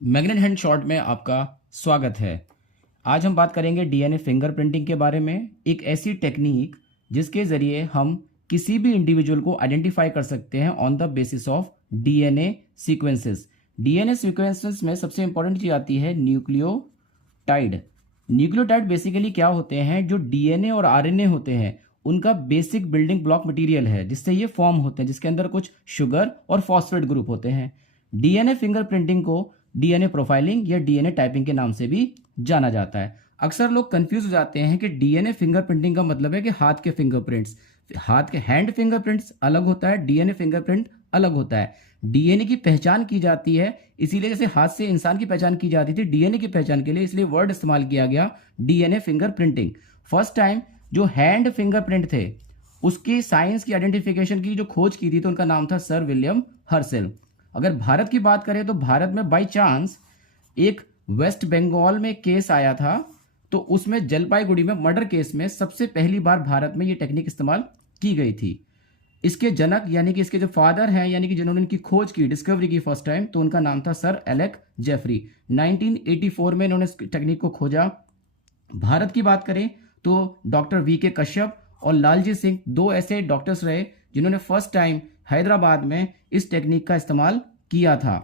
Magnet hand shot में आपका स्वागत है। आज हम बात करेंगे डीएनए फिंगरप्रिंटिंग के बारे में, एक ऐसी टेक्निक जिसके ज़रिए हम किसी भी इंडिविजुअल को आइडेंटिफाई कर सकते हैं on the basis of DNA sequences. DNA sequences में सबसे इंपॉर्टेंट चीज़ आती है न्यूक्लियोटाइड। न्यूक्लियोटाइड बेसिकली क्या होते हैं, जो डीएनए और आरएनए होते हैं उनका बेसिक बिल्डिंग ब्लॉक मटेरियल है जिससे ये फॉर्म होते हैं, जिसके अंदर कुछ शुगर और फॉस्फेट ग्रुप होते हैं। डीएनए फिंगरप्रिंटिंग को डीएनए प्रोफाइलिंग या डीएनए टाइपिंग के नाम से भी जाना जाता है। अक्सर लोग कंफ्यूज हो जाते हैं कि डीएनए फिंगरप्रिंटिंग का मतलब है कि हाथ के फिंगरप्रिंट्स, हाथ के हैंड फिंगरप्रिंट्स अलग होता है, डीएनए फिंगरप्रिंट अलग होता है। डीएनए की पहचान की जाती है, इसीलिए जैसे हाथ से इंसान की पहचान की जाती थी डीएनए की पहचान के लिए, इसलिए वर्ड इस्तेमाल किया गया डीएनए फिंगरप्रिंटिंग। फर्स्ट टाइम जो हैंड फिंगरप्रिंट थे उसकी साइंस की आइडेंटिफिकेशन की जो खोज की थी तो उनका नाम था सर विलियम हर्सेल। अगर भारत की बात करें तो भारत में बाय चांस एक वेस्ट बंगाल में केस आया था, तो उसमें जलपाईगुड़ी में मर्डर केस में सबसे पहली बार भारत में ये टेक्निक इस्तेमाल की गई थी। इसके जनक यानी कि इसके जो फादर हैं, यानी कि जिन्होंने इनकी खोज की, डिस्कवरी की फर्स्ट टाइम, तो उनका नाम था सर एलेक जेफरी। 1984 में इन्होंने इस टेक्निक को खोजा। भारत की बात करें तो डॉक्टर वी के कश्यप और लालजी सिंह दो ऐसे डॉक्टर्स रहे जिन्होंने फर्स्ट टाइम हैदराबाद में इस टेक्निक का इस्तेमाल किया था।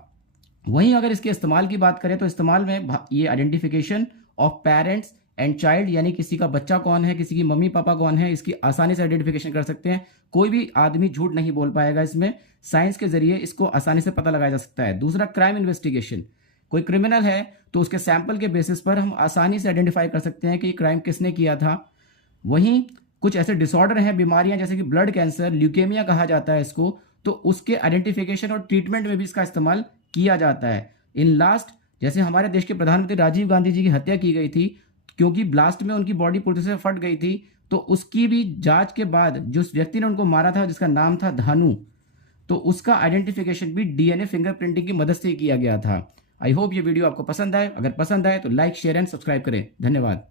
वहीं अगर इसके इस्तेमाल की बात करें तो इस्तेमाल में ये identification of parents and child, यानी किसी का बच्चा कौन है, किसी की मम्मी पापा कौन है, इसकी आसानी से आइडेंटिफिकेशन कर सकते हैं। कोई भी आदमी झूठ नहीं बोल पाएगा इसमें, साइंस के जरिए इसको आसानी से पता लगाया जा सकता है। दूसरा, क्राइम इन्वेस्टिगेशन। कोई क्रिमिनल है तो उसके सैंपल के बेसिस पर हम आसानी से आइडेंटिफाई कर सकते हैं कि क्राइम किसने किया था। वहीं कुछ ऐसे डिसऑर्डर हैं, बीमारियां जैसे कि ब्लड कैंसर, ल्यूकेमिया कहा जाता है इसको, तो उसके आइडेंटिफिकेशन और ट्रीटमेंट में भी इसका इस्तेमाल किया जाता है। इन लास्ट, जैसे हमारे देश के प्रधानमंत्री राजीव गांधी जी की हत्या की गई थी क्योंकि ब्लास्ट में उनकी बॉडी पूरी तरह से फट गई थी, तो उसकी भी जांच के बाद जिस व्यक्ति ने उनको मारा था जिसका नाम था धानु, तो उसका आइडेंटिफिकेशन भी डीएनए फिंगरप्रिंटिंग की मदद से किया गया था। आई होप ये वीडियो आपको पसंद आए। अगर पसंद आए तो लाइक, शेयर एंड सब्सक्राइब करें। धन्यवाद।